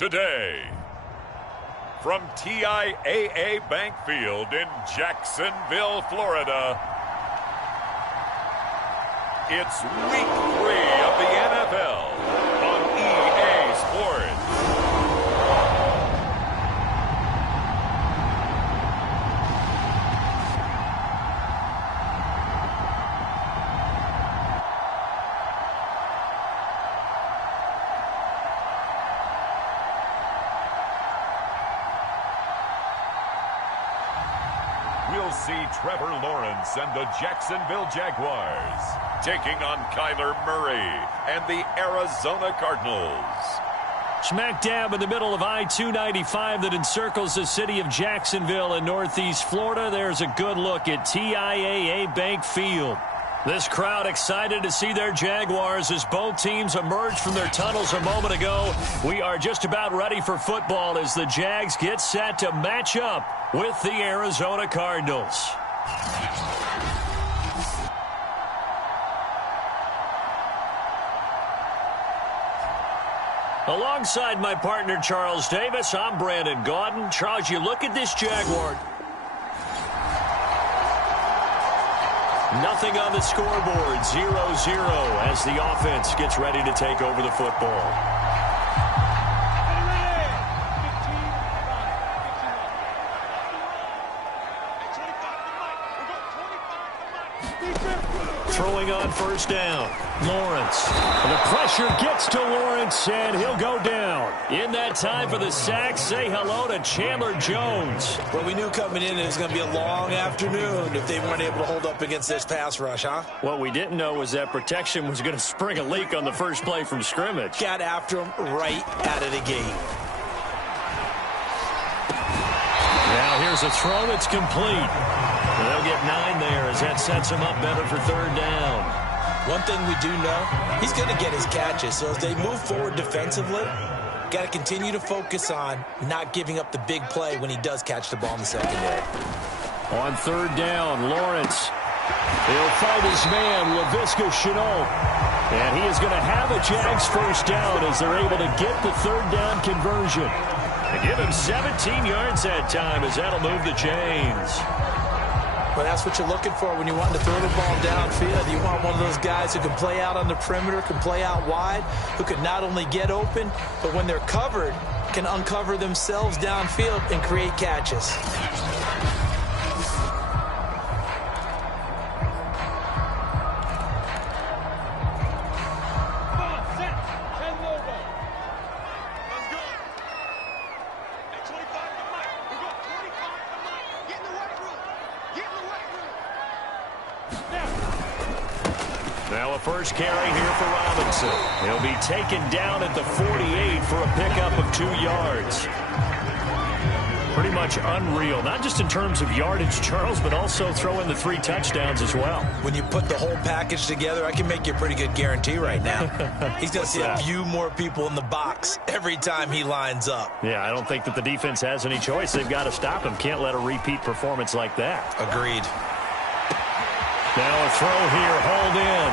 today. From TIAA Bank Field in Jacksonville, Florida, it's Week 3 of the NFL on EA Sports. We'll see Trevor Lawrence and the Jacksonville Jaguars taking on Kyler Murray and the Arizona Cardinals. Smack dab in the middle of I-295 that encircles the city of Jacksonville in northeast Florida. There's a good look at TIAA Bank Field. This crowd excited to see their Jaguars as both teams emerged from their tunnels a moment ago. We are just about ready for football as the Jags get set to match up with the Arizona Cardinals. Alongside my partner Charles Davis, I'm Brandon Gaudin. Charles, you look at this Jaguar. Nothing on the scoreboard, 0-0 as the offense gets ready to take over the football. Throwing on first down, Lawrence. And the pressure gets to Lawrence, and he'll go down. In that time for the sack, say hello to Chandler Jones. Well, we knew coming in it was going to be a long afternoon if they weren't able to hold up against this pass rush, huh? What we didn't know was that protection was going to spring a leak on the first play from scrimmage. Got after him right out of the gate. Now here's a throw that's complete. They'll get 9 there as that sets him up better for third down. One thing we do know, he's going to get his catches. So as they move forward defensively, got to continue to focus on not giving up the big play when he does catch the ball in the secondary. On third down, Lawrence. He'll fight his man, Laviska Shenault. And he is going to have a Jags first down as they're able to get the third down conversion. They give him 17 yards that time as that'll move the chains. But that's what you're looking for when you want to throw the ball downfield. You want one of those guys who can play out on the perimeter, can play out wide, who can not only get open, but when they're covered, can uncover themselves downfield and create catches. Now a first carry here for Robinson. He'll be taken down at the 48 for a pickup of 2 yards. Pretty much unreal, not just in terms of yardage, Charles, but also throw in the 3 touchdowns as well. When you put the whole package together, I can make you a pretty good guarantee right now. He's going to see a few more people in the box every time he lines up. Yeah, I don't think that the defense has any choice. They've got to stop him. Can't let a repeat performance like that. Agreed. Now a throw here, hold in.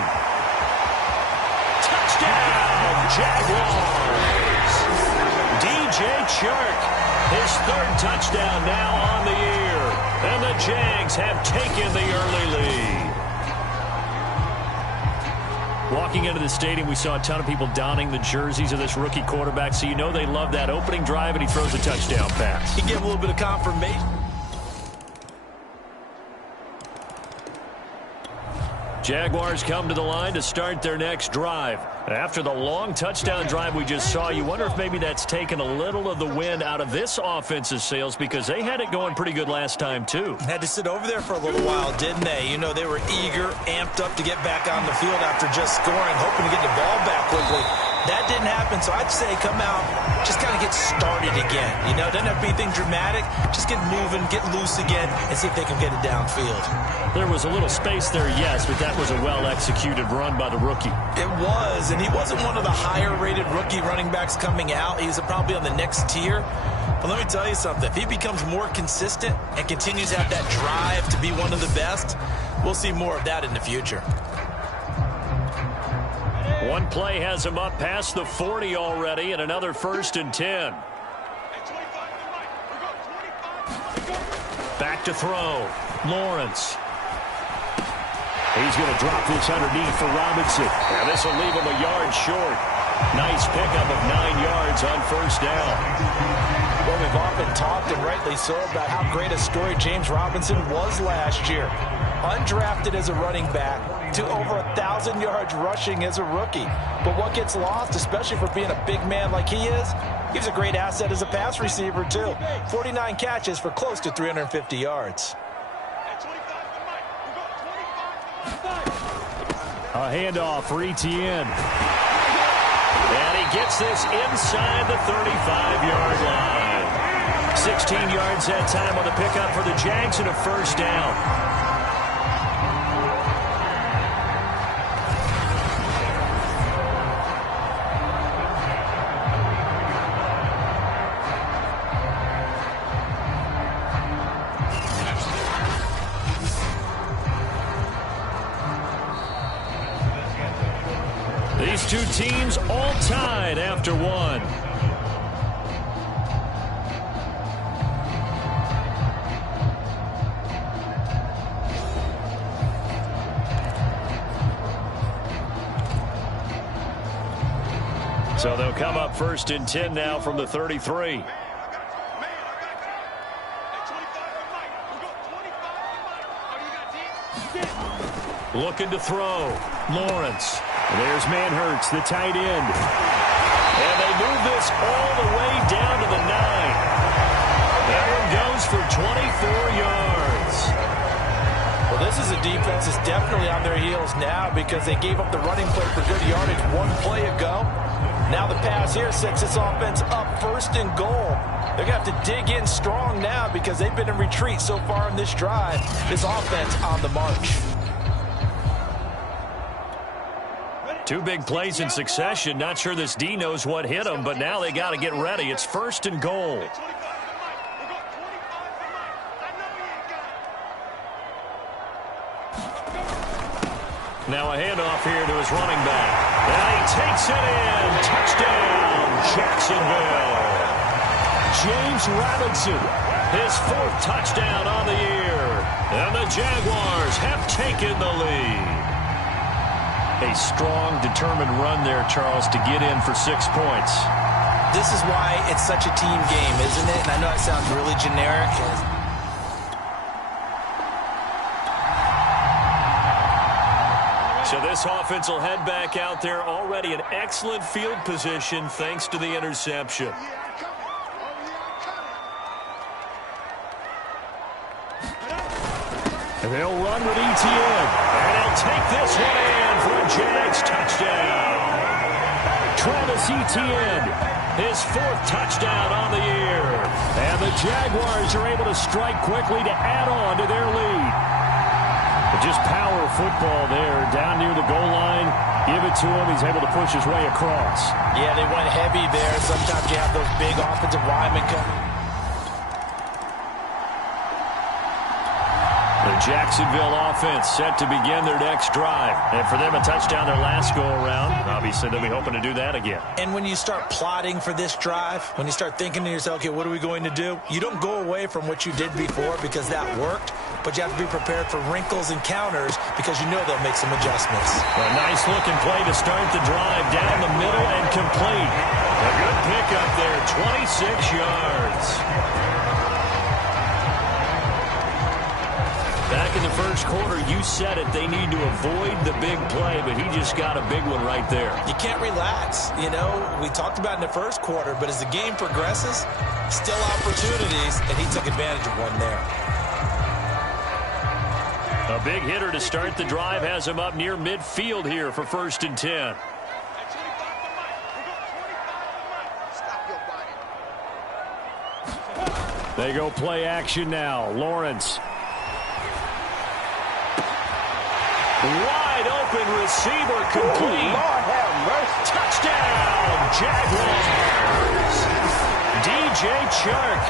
Touchdown, Jaguars! DJ Chark, his 3rd touchdown now on the year. And the Jags have taken the early lead. Walking into the stadium, we saw a ton of people donning the jerseys of this rookie quarterback, so you know they love that opening drive, and he throws a touchdown pass. He gave a little bit of confirmation. Jaguars come to the line to start their next drive. After the long touchdown drive we just saw, you wonder if maybe that's taken a little of the wind out of this offense's sails because they had it going pretty good last time, too. Had to sit over there for a little while, didn't they? You know, they were eager, amped up to get back on the field after just scoring, hoping to get the ball back quickly. That didn't happen, so I'd say come out, just kind of get started again. You know, doesn't have to be anything dramatic. Just get moving, get loose again, and see if they can get it downfield. There was a little space there, yes, but that was a well-executed run by the rookie. It was, and he wasn't one of the higher-rated rookie running backs coming out. He's probably on the next tier. But let me tell you something. If he becomes more consistent and continues to have that drive to be one of the best, we'll see more of that in the future. One play has him up past the 40 already, and another 1st and 10. Back to throw. Lawrence. He's going to drop this underneath for Robinson. Now this will leave him a yard short. Nice pickup of 9 yards on 1st down. Well, we've often talked, and rightly so, about how great a story James Robinson was last year. Undrafted as a running back to over 1,000 yards rushing as a rookie. But what gets lost, especially for being a big man like he is, he's a great asset as a pass receiver, too. 49 catches for close to 350 yards. A handoff for Etienne. And he gets this inside the 35-yard line. 16 yards that time on the pickup for the Jags and a 1st down. These two teams all tied after one. So they'll come up 1st and 10 now from the 33. Looking to throw. Lawrence. There's Manhurts, the tight end. And they move this all the way down to the 9. That one goes for 24 yards. Well, this is a defense that's definitely on their heels now because they gave up the running play for good yardage one play ago. Now the pass here sets this offense up 1st and goal. They're going to have to dig in strong now because they've been in retreat so far in this drive. This offense on the march. 2 big plays in succession. Not sure this D knows what hit him, but now they got to get ready. It's 1st and goal. Now a handoff here to his running back. And he takes it in. Touchdown, Jacksonville. James Robinson, his 4th touchdown on the year. And the Jaguars have taken the lead. A strong, determined run there, Charles, to get in for 6 points. This is why it's such a team game, isn't it? And I know it sounds really generic. So this offense will head back out there, already in excellent field position thanks to the interception. And they'll run with Etienne. And they'll take this one in for a Jags touchdown. Travis Etienne, his 4th touchdown on the year. And the Jaguars are able to strike quickly to add on to their lead. But just power football there, down near the goal line. Give it to him. He's able to push his way across. Yeah, they went heavy there. Sometimes you have those big offensive linemen coming. The Jacksonville offense set to begin their next drive. And for them, a touchdown their last go-around. Obviously, they'll be hoping to do that again. And when you start plotting for this drive, when you start thinking to yourself, okay, what are we going to do? You don't go away from what you did before because that worked, but you have to be prepared for wrinkles and counters because you know they'll make some adjustments. A nice-looking play to start the drive down the middle and complete. A good pickup there, 26 yards. Back in the first quarter, you said it, they need to avoid the big play, but he just got a big one right there. You can't relax. You know, we talked about in the first quarter, but as the game progresses, still opportunities, and he took advantage of one there. A big hitter to start the drive has him up near midfield here for 1st and 10. They go play action now. Lawrence. Wide open receiver complete. Lord have mercy. Touchdown, Jaguars. DJ Chark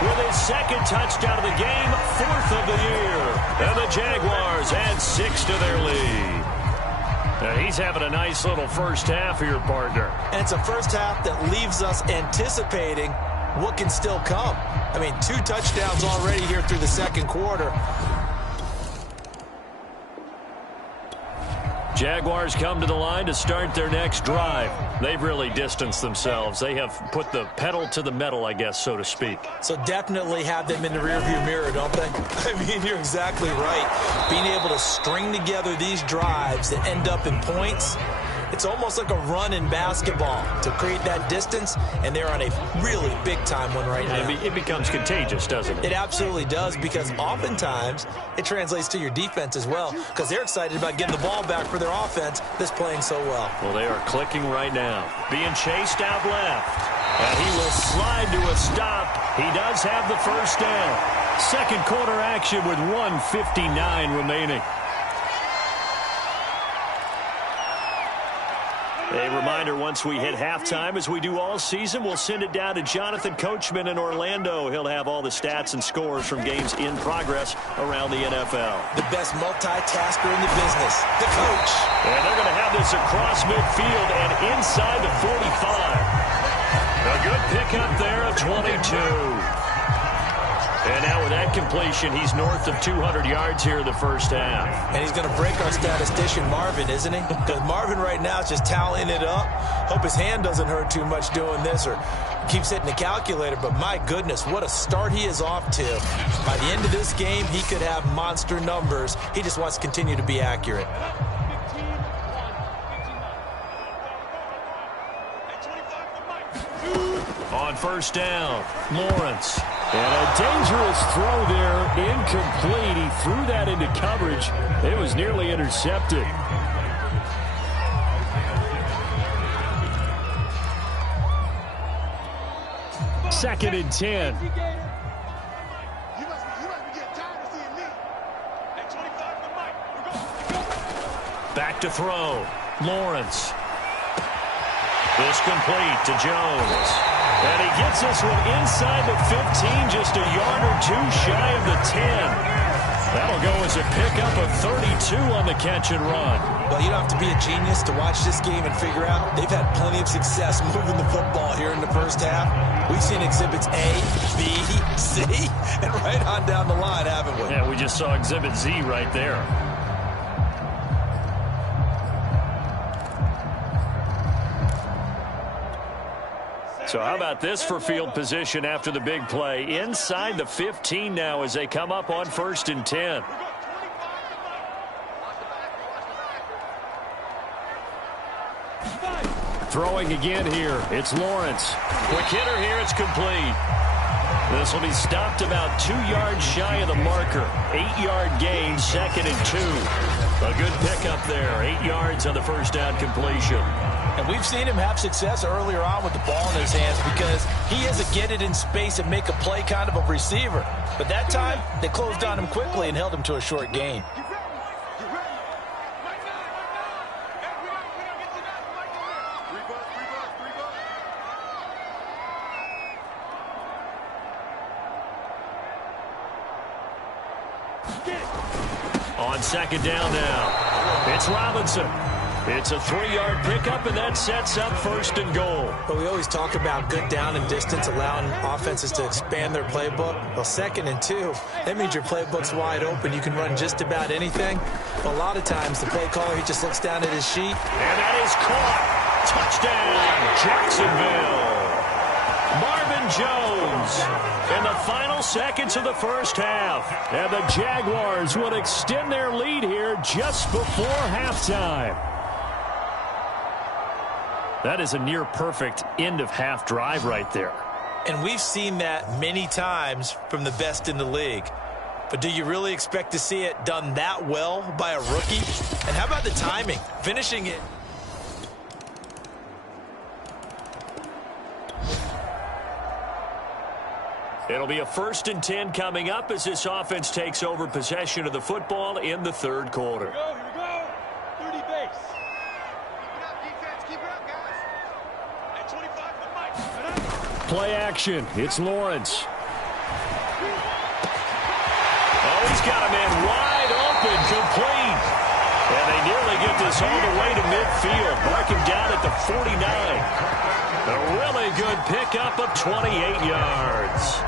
with his 2nd touchdown of the game, 4th of the year. And the Jaguars add 6 to their lead. He's having a nice little first half here, partner. And it's a first half that leaves us anticipating what can still come. I mean, 2 touchdowns already here through the second quarter. Jaguars come to the line to start their next drive. They've really distanced themselves. They have put the pedal to the metal, I guess, so to speak. So definitely have them in the rearview mirror, don't they? I mean, you're exactly right. Being able to string together these drives that end up in points, it's almost like a run in basketball to create that distance, and they're on a really big-time one right now. It becomes contagious, doesn't it? It absolutely does, because oftentimes it translates to your defense as well, because they're excited about getting the ball back for their offense that's playing so well. Well, they are clicking right now. Being chased out left. And he will slide to a stop. He does have the first down. Second quarter action with 1:59 remaining. A reminder, once we hit halftime, as we do all season, we'll send it down to Jonathan Coachman in Orlando. He'll have all the stats and scores from games in progress around the NFL. The best multitasker in the business, the coach. And they're going to have this across midfield and inside the 45. A good pickup there of 22. And now with that completion, he's north of 200 yards here in the first half. And he's going to break our statistician, Marvin, isn't he? Because Marvin right now is just tallying it up. Hope his hand doesn't hurt too much doing this or keeps hitting the calculator. But my goodness, what a start he is off to. By the end of this game, he could have monster numbers. He just wants to continue to be accurate. On first down, Lawrence. And a dangerous throw there, incomplete. He threw that into coverage. It was nearly intercepted. Second and 10. Back to throw, Lawrence. This complete to Jones. And he gets this one inside the 15, just a yard or two shy of the 10. That'll go as a pickup of 32 on the catch and run. Well, you don't have to be a genius to watch this game and figure out they've had plenty of success moving the football here in the first half. We've seen exhibits A, B, C, and right on down the line, haven't we? Yeah, we just saw exhibit Z right there. So how about this for field position after the big play? Inside the 15 now as they come up on first and 10. Throwing again here. It's Lawrence. Quick hitter here. It's complete. This will be stopped about 2 yards shy of the marker. 8-yard gain, second and 2. A good pickup there. 8 yards on the first down completion. And we've seen him have success earlier on with the ball in his hands because he is a get it in space and make a play kind of a receiver. But that time, they closed on him quickly and held him to a short gain. On second down now, it's Robinson. It's a 3-yard pickup, and that sets up first and goal. But we always talk about good down and distance, allowing offenses to expand their playbook. Well, second and 2, that means your playbook's wide open. You can run just about anything. But a lot of times, the play caller, he just looks down at his sheet. And that is caught. Touchdown, Jacksonville. Marvin Jones in the final seconds of the first half. And the Jaguars would extend their lead here just before halftime. That is a near-perfect end-of-half drive right there. And we've seen that many times from the best in the league. But do you really expect to see it done that well by a rookie? And how about the timing? Finishing it. It'll be a first and 10 coming up as this offense takes over possession of the football in the third quarter. Here we go. 30 base. Keep it up, defense. Keep it up, guys. At 25 for Mike. Play action. It's Lawrence. Oh, he's got a man wide open, complete. And they nearly get get this all the way to midfield. Mark him down at the 49. A really good pickup of 28 yards.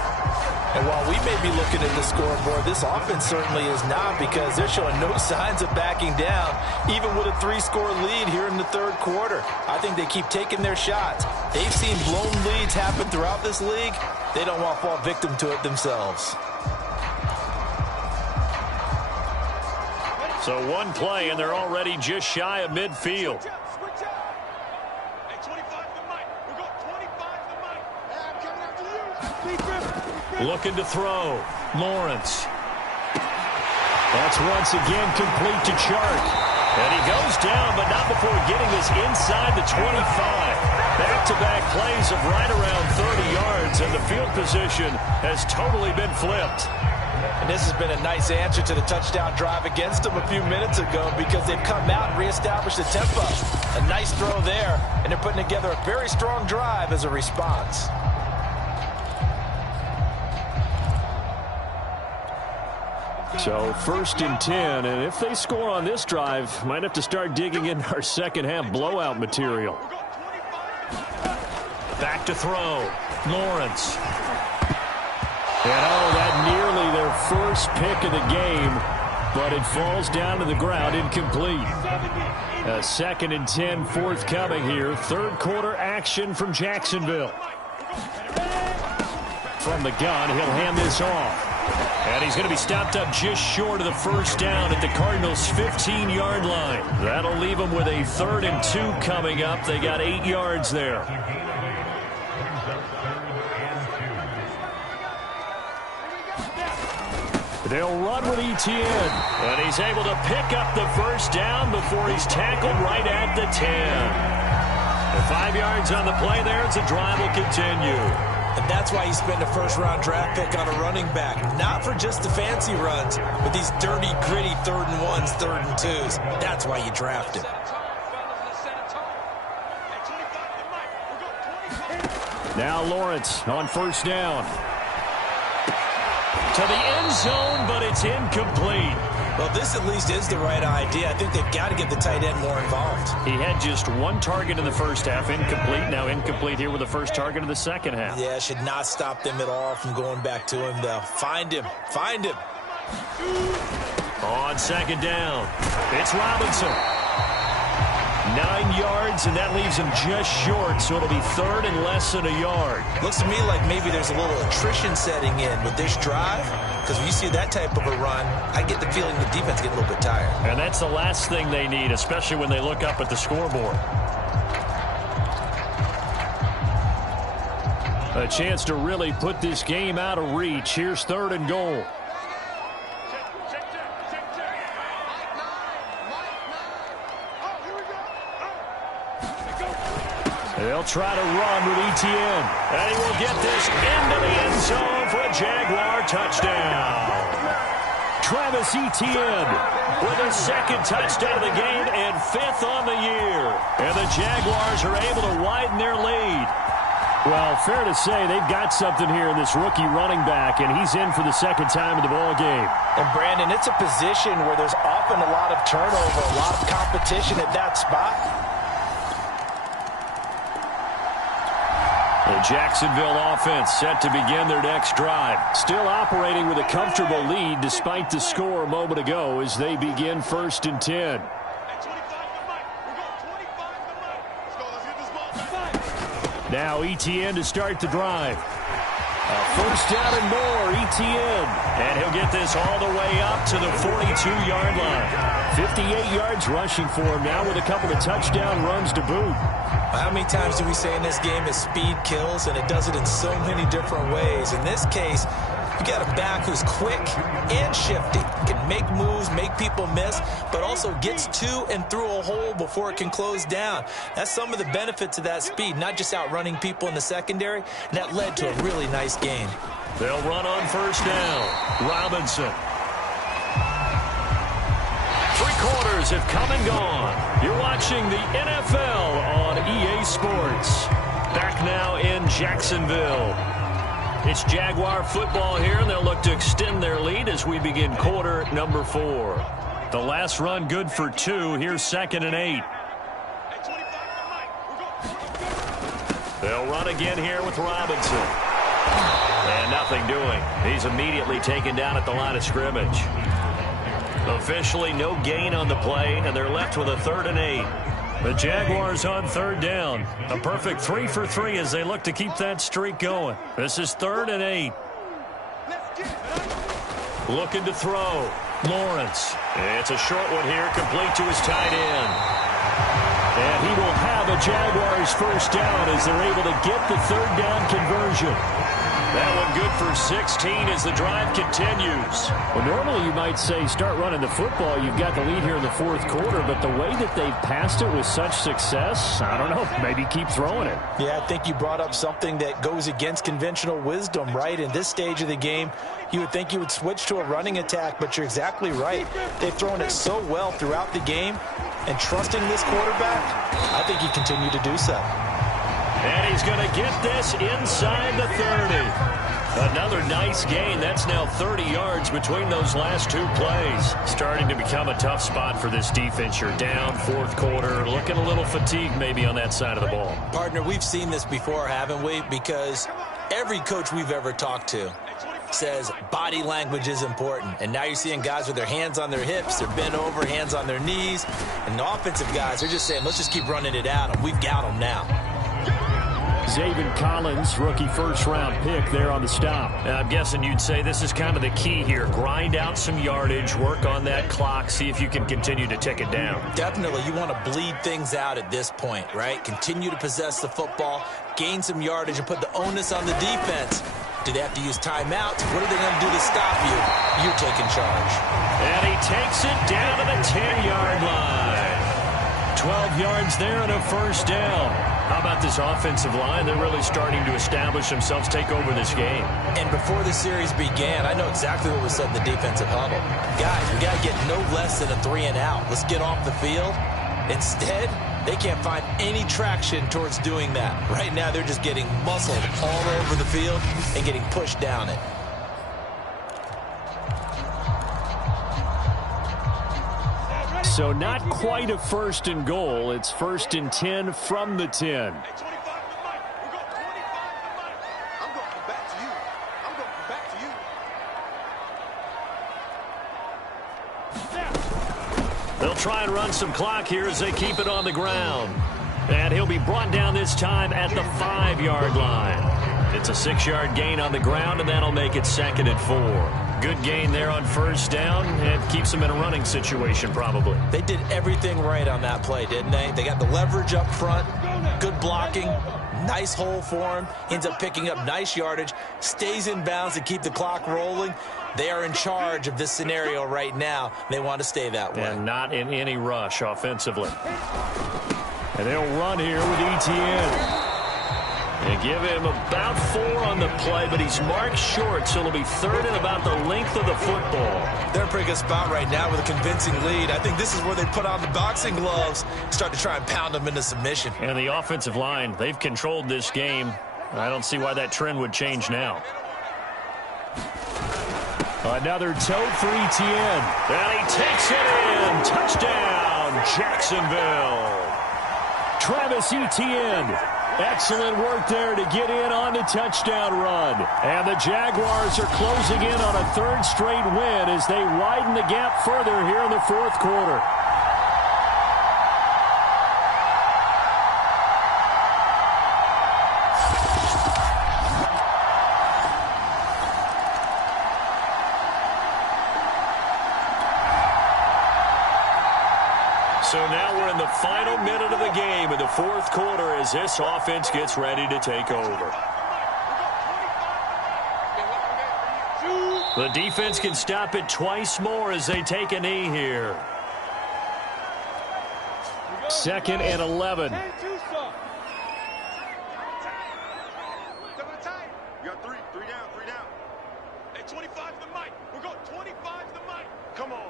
And while we may be looking at the scoreboard, this offense certainly is not, because they're showing no signs of backing down, even with a 3-score lead here in the third quarter. I think they keep taking their shots. They've seen blown leads happen throughout this league. They don't want to fall victim to it themselves. So one play, and they're already just shy of midfield. Looking to throw. Lawrence. That's once again complete to Chark. And he goes down, but not before getting this inside the 25. Back-to-back plays of right around 30 yards, and the field position has totally been flipped. And this has been a nice answer to the touchdown drive against them a few minutes ago, because they've come out and reestablished the tempo. A nice throw there, and they're putting together a very strong drive as a response. So 1st and 10, and if they score on this drive, might have to start digging in our second half blowout material. Back to throw. Lawrence. And that nearly their first pick of the game, but it falls down to the ground, incomplete. A 2nd and 10 forthcoming here. Third quarter action from Jacksonville. From the gun, he'll hand this off. And he's going to be stopped up just short of the first down at the Cardinals' 15-yard line. That'll leave them with a 3rd and 2 coming up. They got 8 yards there. They'll run with Etienne. And he's able to pick up the first down before he's tackled right at the 10. The 5 yards on the play there as the drive will continue. And that's why you spend a first-round draft pick on a running back. Not for just the fancy runs, but these dirty, gritty 3rd and 1s, 3rd and 2s. That's why you draft him. Now Lawrence on first down. To the end zone, but it's incomplete. Well, this at least is the right idea. I think they've got to get the tight end more involved. He had just 1 target in the first half, incomplete. Now incomplete here with the first target of the second half. Yeah, should not stop them at all from going back to him, though. Find him. Find him. On second down, it's Robinson. 9 yards, and that leaves him just short, so it'll be 3rd and less than a yard. Looks to me like maybe there's a little attrition setting in with this drive, because when you see that type of a run, I get the feeling the defense getting a little bit tired. And that's the last thing they need, especially when they look up at the scoreboard. A chance to really put this game out of reach. Here's 3rd and goal. They'll try to run with Etienne. And he will get this into the end zone for a Jaguar touchdown. Travis Etienne with his 2nd touchdown of the game and 5th on the year. And the Jaguars are able to widen their lead. Well, fair to say they've got something here in this rookie running back, and he's in for the 2nd time in the ball game. And, Brandon, it's a position where there's often a lot of turnover, a lot of competition at that spot. The Jacksonville offense set to begin their next drive. Still operating with a comfortable lead despite the score a moment ago as they begin 1st and 10. Now Etienne to start the drive. First down and more, Etienne. And he'll get this all the way up to the 42-yard line. 58 yards rushing for him now with a couple of touchdown runs to boot. How many times do we say in this game that speed kills, and it does it in so many different ways? In this case, you got a back who's quick and shifty, can make moves, make people miss, but also gets to and through a hole before it can close down. That's some of the benefits of that speed, not just outrunning people in the secondary, and that led to a really nice game. They'll run on first down. Robinson. 3 quarters have come and gone. You're watching the NFL on EA Sports. Back now in Jacksonville. It's Jaguar football here, and they'll look to extend their lead as we begin quarter number 4. The last run good for 2. Here's 2nd and 8. They'll run again here with Robinson. And nothing doing. He's immediately taken down at the line of scrimmage. Officially no gain on the play, and they're left with a 3rd and 8. The Jaguars on 3rd down. A perfect 3 for 3 as they look to keep that streak going. This is 3rd and 8. Looking to throw. Lawrence. It's a short one here, complete to his tight end. And he will have a Jaguars first down as they're able to get the 3rd down conversion. That one good for 16 as the drive continues. Well, normally you might say start running the football. You've got the lead here in the 4th quarter, but the way that they've passed it with such success, I don't know, maybe keep throwing it. Yeah, I think you brought up something that goes against conventional wisdom, right? In this stage of the game, you would think you would switch to a running attack, but you're exactly right. They've thrown it so well throughout the game, and trusting this quarterback, I think you continue to do so. And he's going to get this inside the 30. Another nice gain. That's now 30 yards between those last 2 plays. Starting to become a tough spot for this defense. You're down 4th quarter. Looking a little fatigued maybe on that side of the ball. Partner, we've seen this before, haven't we? Because every coach we've ever talked to says body language is important. And now you're seeing guys with their hands on their hips, they're bent over, hands on their knees. And the offensive guys, they're just saying, let's just keep running it at them. We've got them now. Zaven Collins, rookie 1st-round pick there on the stop. I'm guessing you'd say this is kind of the key here. Grind out some yardage, work on that clock, see if you can continue to tick it down. Definitely. You want to bleed things out at this point, right? Continue to possess the football, gain some yardage, and put the onus on the defense. Do they have to use timeouts? What are they going to do to stop you? You're taking charge. And he takes it down to the 10-yard line. 12 yards there and a 1st down. How about this offensive line? They're really starting to establish themselves, take over this game. And before the series began, I know exactly what was said in the defensive huddle. Guys, we got to get no less than a 3 and out. Let's get off the field. Instead, they can't find any traction towards doing that. Right now, they're just getting muscled all over the field and getting pushed down it. So not quite a 1st and goal. It's 1st and 10 from the 10. They'll try and run some clock here as they keep it on the ground. And he'll be brought down this time at the 5-yard line. It's a 6-yard gain on the ground, and that'll make it 2nd and 4. Good gain there on 1st down. It keeps them in a running situation probably. They did everything right on that play, didn't they? They got the leverage up front, good blocking, nice hole for him, ends up picking up nice yardage, stays in bounds to keep the clock rolling. They are in charge of this scenario right now. They want to stay that way. And not in any rush offensively. And they'll run here with Etienne. They give him about 4 on the play, but he's marked short, so it'll be 3rd and about the length of the football. They're in a pretty good spot right now with a convincing lead. I think this is where they put on the boxing gloves, start to try and pound them into submission. And the offensive line, they've controlled this game. I don't see why that trend would change now. Another tote for Etienne. And he takes it in. Touchdown, Jacksonville. Travis Etienne. Excellent work there to get in on the touchdown run. And the Jaguars are closing in on a 3rd straight win as they widen the gap further here in the 4th quarter. So now we're in the final minute of the game in the 4th quarter as this offense gets ready to take over. The defense can stop it twice more as they take a knee here. 2nd and 11. You got 3 down. Hey, 25 to the mic. We're going 25 to the mic. Come on.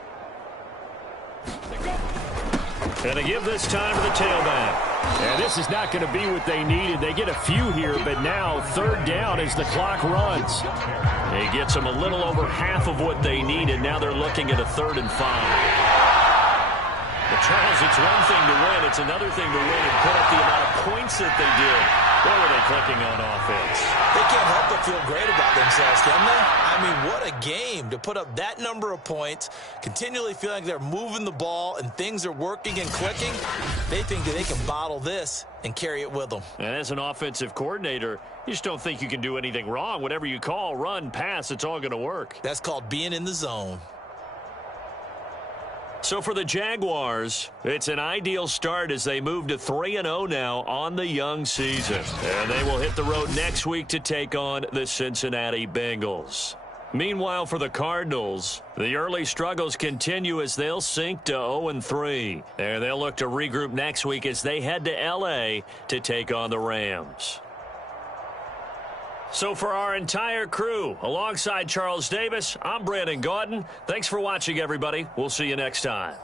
And they give this time to the tailback. And this is not going to be what they needed. They get a few here, but now 3rd down as the clock runs. He gets them a little over half of what they needed. Now they're looking at a 3rd and 5. Charles, it's one thing to win. It's another thing to win and put up the amount of points that they did. Boy, were they clicking on offense. They can't help but feel great about themselves, can they? I mean, what a game to put up that number of points, continually feeling like they're moving the ball and things are working and clicking. They think that they can bottle this and carry it with them. And as an offensive coordinator, you just don't think you can do anything wrong. Whatever you call, run, pass, it's all going to work. That's called being in the zone. So for the Jaguars, it's an ideal start as they move to 3-0 now on the young season. And they will hit the road next week to take on the Cincinnati Bengals. Meanwhile, for the Cardinals, the early struggles continue as they'll sink to 0-3. And they'll look to regroup next week as they head to L.A. to take on the Rams. So for our entire crew, alongside Charles Davis, I'm Brandon Gaudin. Thanks for watching, everybody. We'll see you next time.